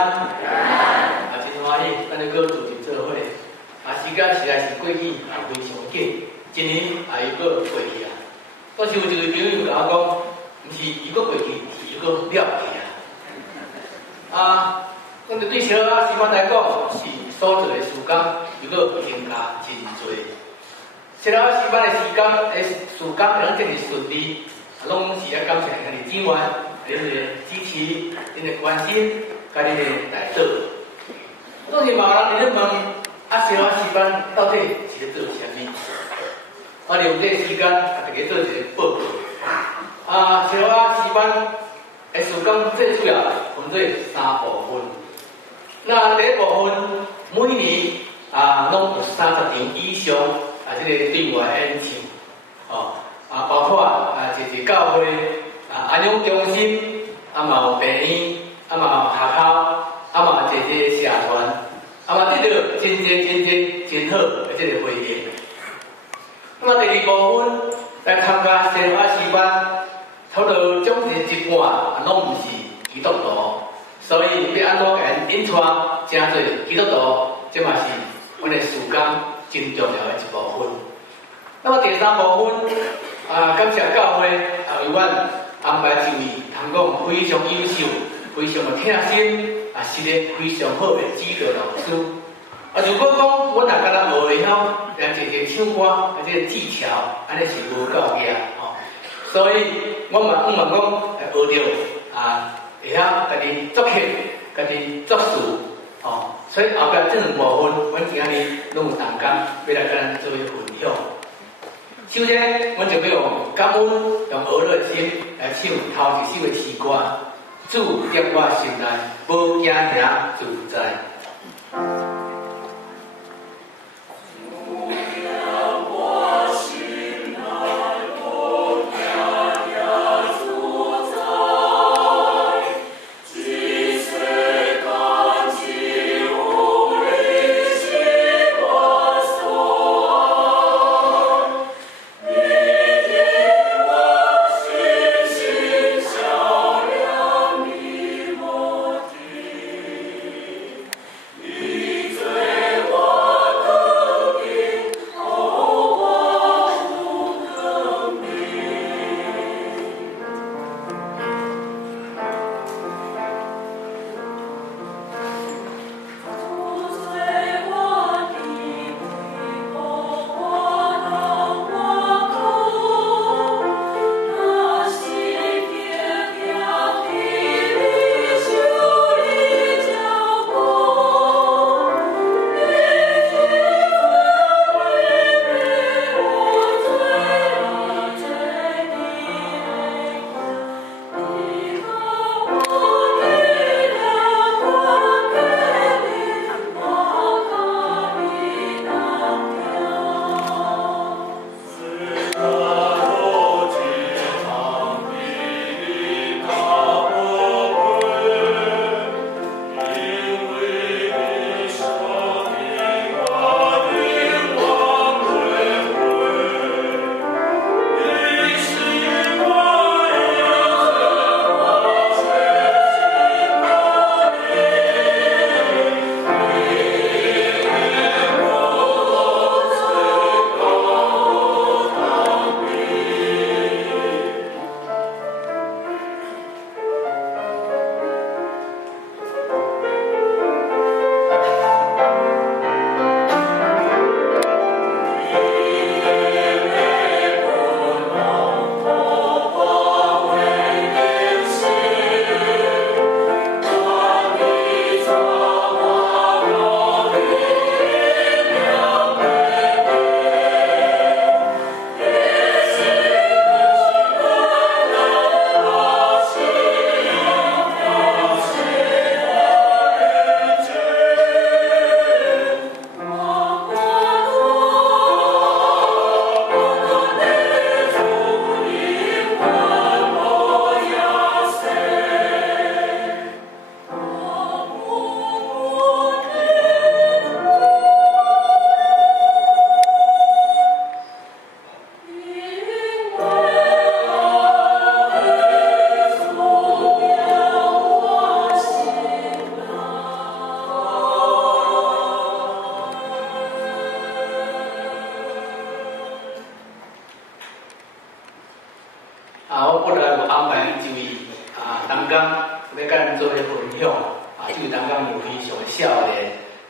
真欢喜，咱咧搁组织做伙。时间实在是过去非常紧，一年又搁过去啊。倒是有一个朋友甲我讲，毋是伊搁过去，是伊搁了去啊。咱着对小学时班来讲，是所做的事工，又搁增加真多。小学时班的时间，事工能真是顺利，拢是要感谢咱的姊妹。恁的支持，恁的关心，甲恁的来做。当时嘛有人问，小学时班到底是咧做啥物？利用这个时间，甲大家做一个报告。小学时班的事工最主要分做3部分。那第一部分，每年拢有30场以上这个对外演唱，包括一教会。安养中心，嘛有病院，嘛有学校，嘛有一社团，嘛得到真好的这个回应。那么第二部分来参加小学时班，差不多将近一半拢毋是基督徒，所以要安怎甲因引传真侪基督徒，这嘛是阮的事工真重要的一部分。那么第三部分，感谢教会为阮安排一位通讲非常优秀、非常的贴心，是个非常好的指导老师。如果讲我若敢若无会晓，一个唱歌这个技巧，安尼是无够厉所以我嘛讲学着会晓家己作曲、家己作词，所以后壁这两部分，阮今仔日拢有同工要来甲咱做一分享。首先，阮就要用感恩、用俄热心来唱头一首的诗歌。主在我心内，无惊吓自在。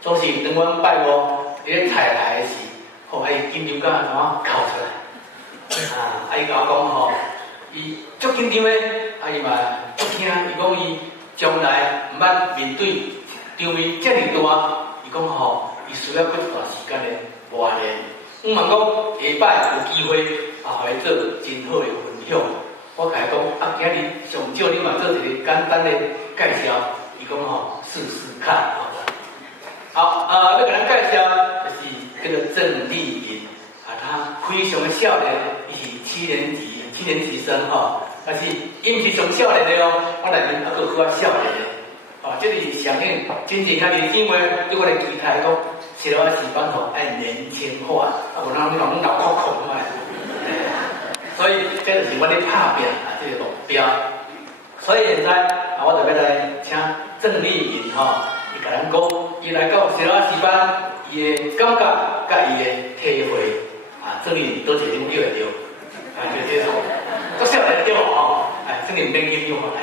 总是两晚拜五，伊咧菜来时，吼，伊紧张甲怎啊哭出来，伊甲我讲吼，伊足紧张诶，伊嘛足惊，伊讲伊将来毋捌面对场面遮尔大，伊讲吼，伊需要过一段时间诶磨练。毋茫讲下摆有机会互伊做真好诶分享。我甲伊讲，今日上少你嘛做一个简单诶介绍，伊讲吼试试看。好，要甲咱介绍就是这个郑丽颖她非常的少年，伊是七年级生吼，但是伊毋是上少年的哦，我内面还佫较少年的，这是上映真正较年轻话，对我的期待讲，是了是讲吼爱年轻化，无通你讲老酷酷嘛。所以这就是我咧拍拼这个目标。所以现在我就要来请郑丽颖吼。甲咱讲，伊来到小老师班，伊的感觉甲伊的体会，证明都是恁对的对，就这种，足少年对吼，证明免紧张来。